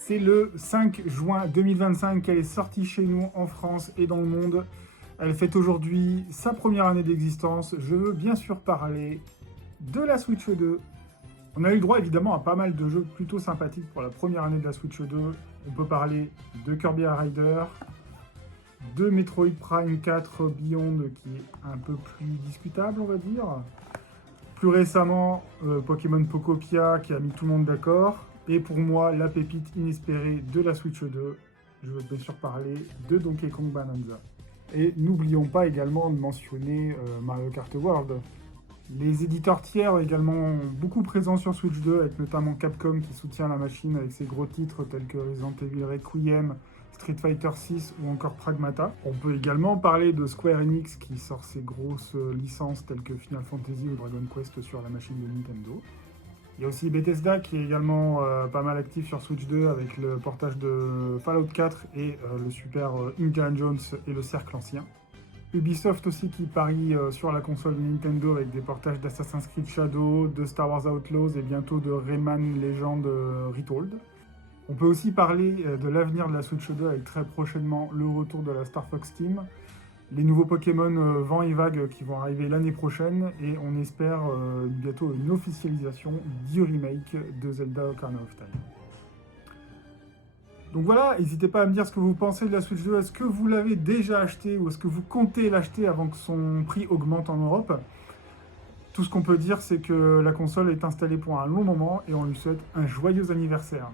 C'est le 5 juin 2025 qu'elle est sortie chez nous en France et dans le monde. Elle fête aujourd'hui sa première année d'existence. Je veux bien sûr parler de la Switch 2. On a eu le droit évidemment à pas mal de jeux plutôt sympathiques pour la première année de la Switch 2. On peut parler de Kirby Air Rider, de Metroid Prime 4 Beyond qui est un peu plus discutable on va dire. Plus récemment, Pokémon Pokopia qui a mis tout le monde d'accord. Et pour moi, la pépite inespérée de la Switch 2, je veux bien sûr parler de Donkey Kong Bonanza. Et n'oublions pas également de mentionner Mario Kart World. Les éditeurs tiers également beaucoup présents sur Switch 2, avec notamment Capcom qui soutient la machine avec ses gros titres tels que Resident Evil Requiem, Street Fighter 6 ou encore Pragmata. On peut également parler de Square Enix qui sort ses grosses licences telles que Final Fantasy ou Dragon Quest sur la machine de Nintendo. Il y a aussi Bethesda qui est également pas mal actif sur Switch 2 avec le portage de Fallout 4 et le super Indiana Jones et le Cercle Ancien. Ubisoft aussi qui parie sur la console de Nintendo avec des portages d'Assassin's Creed Shadow, de Star Wars Outlaws et bientôt de Rayman Legend Retold. On peut aussi parler de l'avenir de la Switch 2 avec très prochainement le retour de la Star Fox Team, les nouveaux Pokémon Vent et Vague qui vont arriver l'année prochaine et on espère bientôt une officialisation du remake de Zelda Ocarina of Time. Donc voilà, n'hésitez pas à me dire ce que vous pensez de la Switch 2. Est-ce que vous l'avez déjà acheté ou est-ce que vous comptez l'acheter avant que son prix augmente en Europe ? Tout ce qu'on peut dire, c'est que la console est installée pour un long moment et on lui souhaite un joyeux anniversaire.